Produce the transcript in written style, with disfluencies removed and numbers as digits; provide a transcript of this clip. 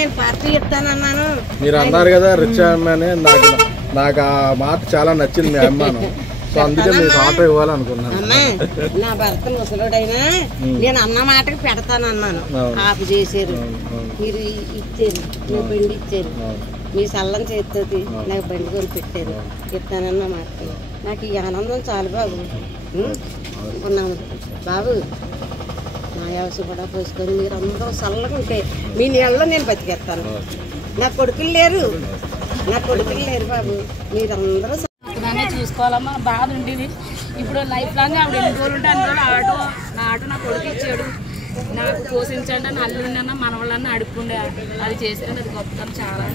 నేను పార్టీ ఇస్తానన్నాను. మీరు అన్నారు కదా రిచ్ అమ్మాయి, నాకు ఆ మాట చాలా నచ్చింది మీ అమ్మాను. సో అందుకే మీకు ఆటో ఇవ్వాలనుకున్నాను. అమ్మా నా భర్త ముసలుడైనా నేను అన్న మాటకి పెడతానన్నాను. ఆపు చేశారు, మీరు ఇచ్చారు, మీ బండి ఇచ్చారు, మీ సల్లం చేస్తుంది నాకు బండి కొని పెట్టారు. ఇస్తానన్న మాట నాకు ఈ ఆనందం చాలు బాబు. ఉన్నాను బాబు, నా వ్యవసాయం కూడా పోసుకొని మీరు అందరూ చల్లగా ఉంటే మీ నీళ్ళలో నేను బతికేస్తాను. నా కొడుకులు లేరు బాబు, మీరందరూ చూసుకోవాలమ్మా. బాధ ఉండేది. ఇప్పుడు లైఫ్ లాంగ్ ఆవిడ ఎన్ని రోజులు ఉంటే అన్ని రోజులు నా ఆటో నా కొడుకు ఇచ్చాడు. నాకు పోషించండి అని అల్లుండన్నా మనవాళ్ళన్నా అడుక్కుండే. అది చేసేది అది గొప్పతనం చాలా.